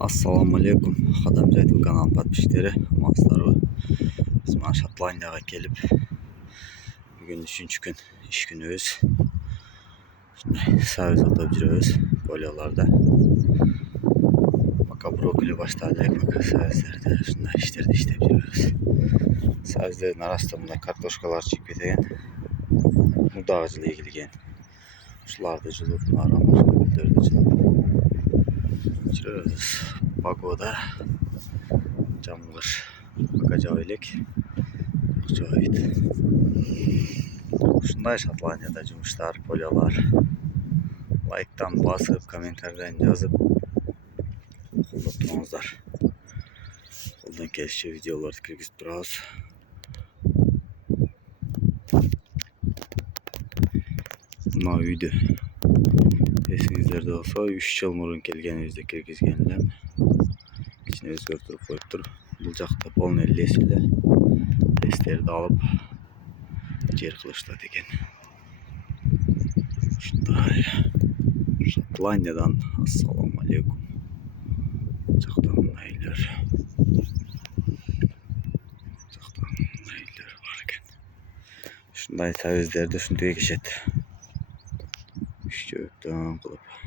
Assalamu alaikum. Qadam Jaytul kanal подписчиктери. Амансыздарбы? Biz mana Şotlandiyaga kelip bugün 3-cü gün iş günübüz. Savuz otop жүрөбүz polyolarda. Baka brokoli başladık. Baka savuzlarda şunday işlerdi işlep жүрөбүz. Savuzların arasında bunday kartoşkalar çıkıp ketкен. Murdağı жылы егілген. Ушуларды жылып, арамашка гүлдөрдү жылып жүрөбүз. Погода жамгыр бака жаап элек. Жабайт. Ушундай Шотландияда жумуштар, полялар. Лайктан басып, комментарийден жазып колдоп туруңуздар. Колдон келишче видеолорду киргизип турабыз. Мына үйдү эсиңиздерде болсо 3 жыл мурун келгенибизде киргизген элем. Кичине өзгөртүп коюптур. Бул жакта полный лес эле. Лестерди алып жер кылыштат экен. Ушундай Шотландиядан ассаламу алейкум. Жакта мына үйлөр. Жакта мына үйлөр бар экен. Ушундай savuzderди ушинтип экишет. Үч жөөктөн кылып.